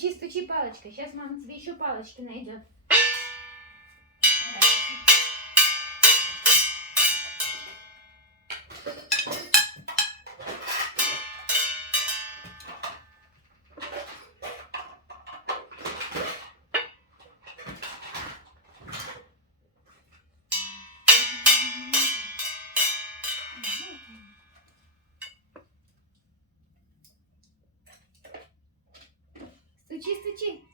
Стучи, стучи палочкой. Сейчас мама тебе еще палочки найдет. Стучи, стучи.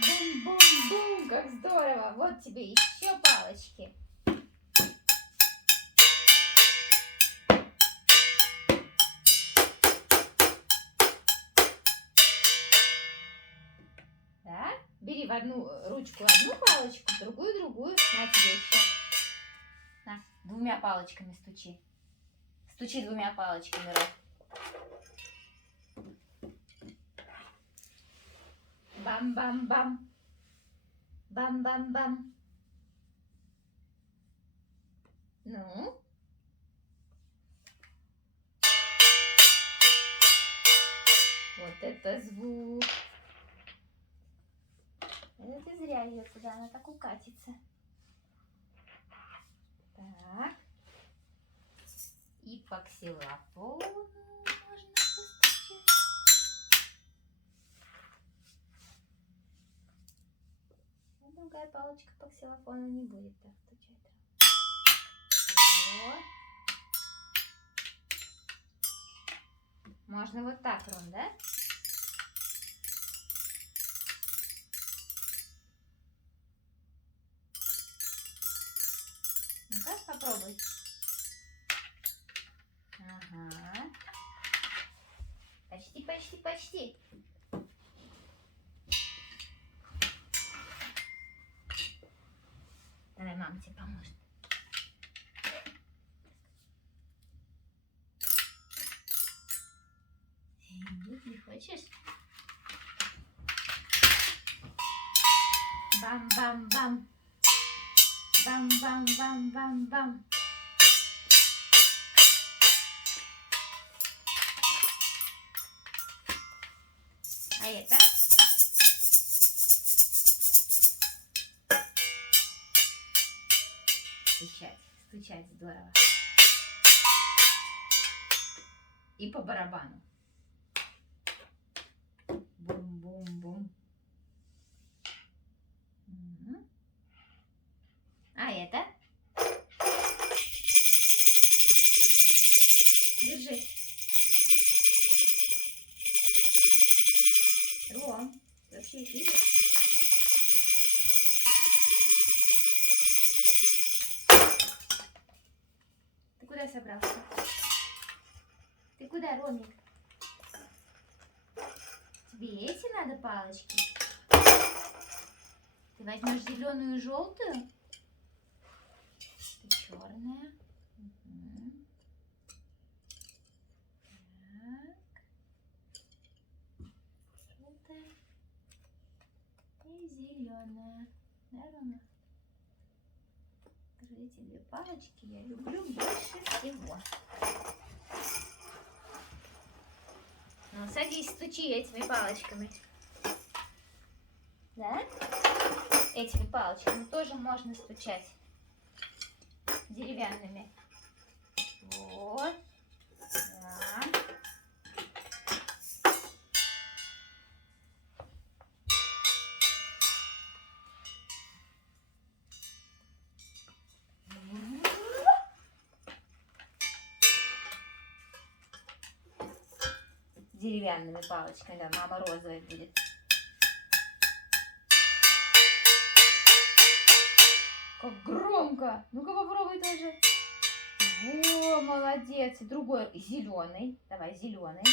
Бум-бум-бум, как здорово. Вот тебе еще палочки. Да? Бери в одну ручку одну палочку, в другую. На тебе еще. На, двумя палочками стучи. Стучи двумя палочками, Ром. Бам-бам-бам. Бам-бам-бам. Ну? Вот это звук. Это ты зря ее туда, она так укатится. Так. И по ксилофону можно постучать. Другая палочка по ксилофону не будет так стучать. Вот. Можно вот так, Ром, да? Ну-ка, попробуй. Ага. Почти, почти, почти. Давай, мама тебе поможет. Не хочешь? Бам-бам-бам. Бам-бам-бам-бам-бам. А это? Стучать, стучать здорово. И по барабану. Бум-бум-бум. Угу. А это? Держи. Ром, вообще видишь? Ты куда собрался? Ты куда, Ромик? Тебе эти надо палочки? Ты возьмешь зеленую и желтую? Это черная. Угу. Так. Желтая. И зеленая. Да, Рома? Эти две палочки я люблю больше всего. Ну, садись, стучи этими палочками. Да? Этими палочками тоже можно стучать. Деревянными. Вот. Да. Деревянными палочками, да, мама розовой будет. Как громко! Ну-ка попробуй тоже. Во, молодец. И другой зеленый. Давай зеленый.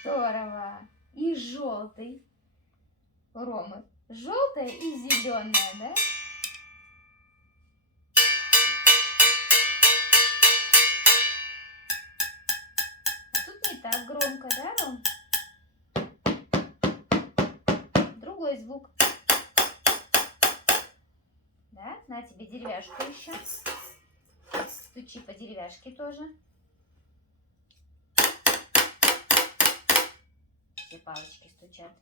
Здорово. И желтый. Рома. Желтая и зеленая, да? А тут не так громко, да, Ром? Другой звук. Да? На тебе деревяшку еще. Стучи по деревяшке тоже. все палочки стучат.